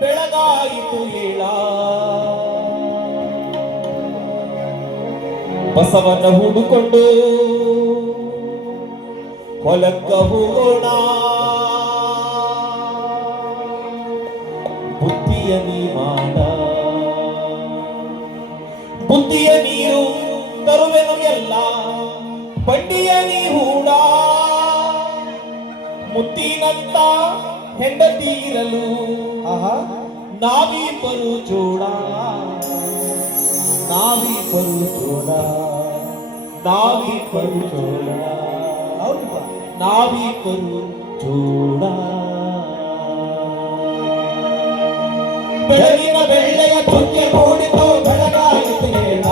ಬೆಳಗಾಯಿತು ಏಳ ಬಸವನ ಹುಡುಕೊಂಡು ಹೊಲಕ್ಕ ಹೋಗೋಣ. ಬುದ್ಧಿಯ ನೀ ಮಾಡ, ಬುದ್ಧಿಯ ನೀರು ತರುವೆನು ಎಲ್ಲ, ಬಂಡಿಯ ನೀ ಹೂಡ. ಮುತ್ತಿನಂತ ಹೆಂಡತೀರಲು ನಾವಿಬ್ಬರು ಜೋಡ, ನಾವಿಬ್ಬರು ಜೋಡ, ನಾವಿಬ್ಬರು ಜೋಡ, ನಾವಿಬ್ಬರು ಜೋಡ. ಬೆಳಗಿನ ಬೆಳ್ಳೆಯ ಚುಕ್ಕೆ ಮೂಡಿತು ಬೆಳಗಾಯಿತು ಹೇಳ,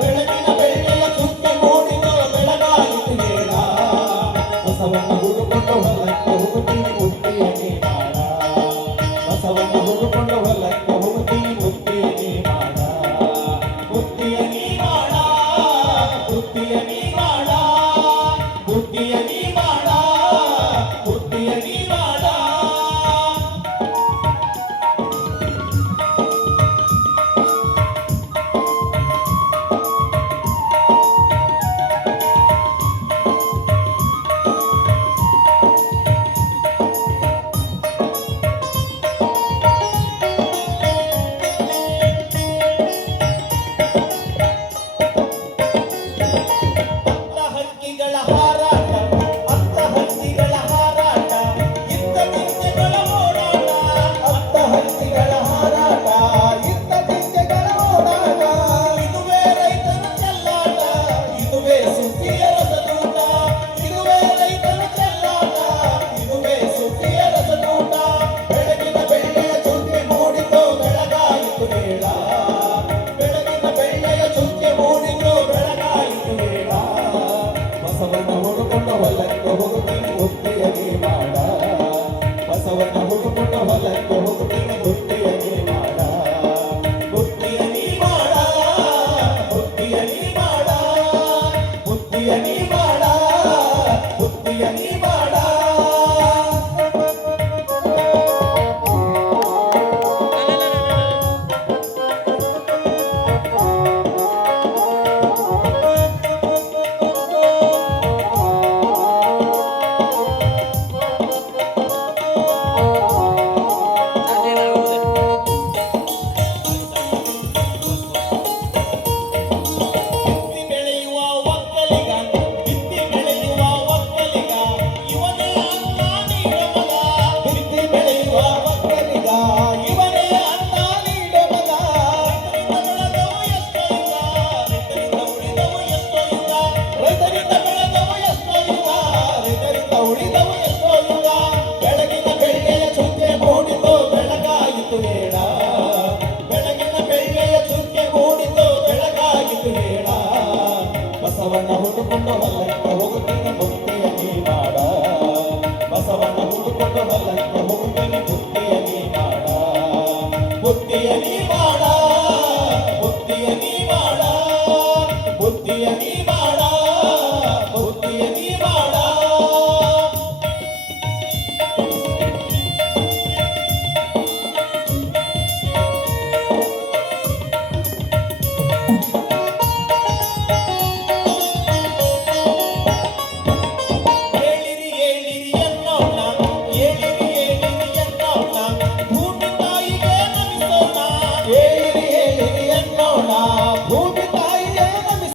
ಬೆಳಗಿನ ಬೆಳ್ಳೆಯ ಚುಕ್ಕೆ ಮೂಡಿತು ಬೆಳಗಾಯಿತು ಹೇಳ. ಬಸವನ ಹುಡುಕೊಂಡು ಹೊಲಕ್ಕೆ ಹೋಗುತ್ತೀನಿ.